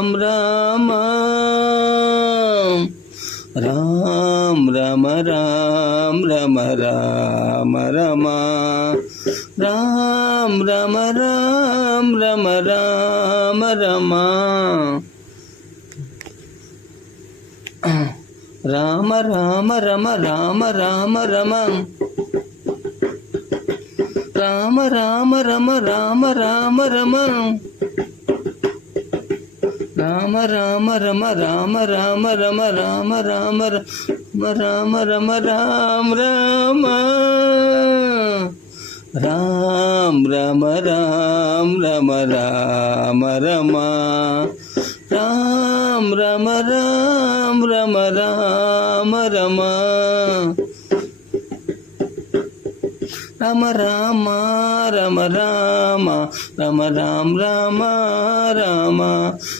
Rama Rama Rama Rama Rama Rama Rama Rama Rama Rama Rama Rama Rama Rama Rama Rama Rama Rama Rama Rama Rama Rama Rama Rama Rama Rama Rama Rama Rama Rama Rama Rama Rama Rama Rama Rama Rama Rama Rama Rama Rama Rama Rama Rama Rama Rama Rama Rama Rama Rama Rama Rama Rama Rama Rama Rama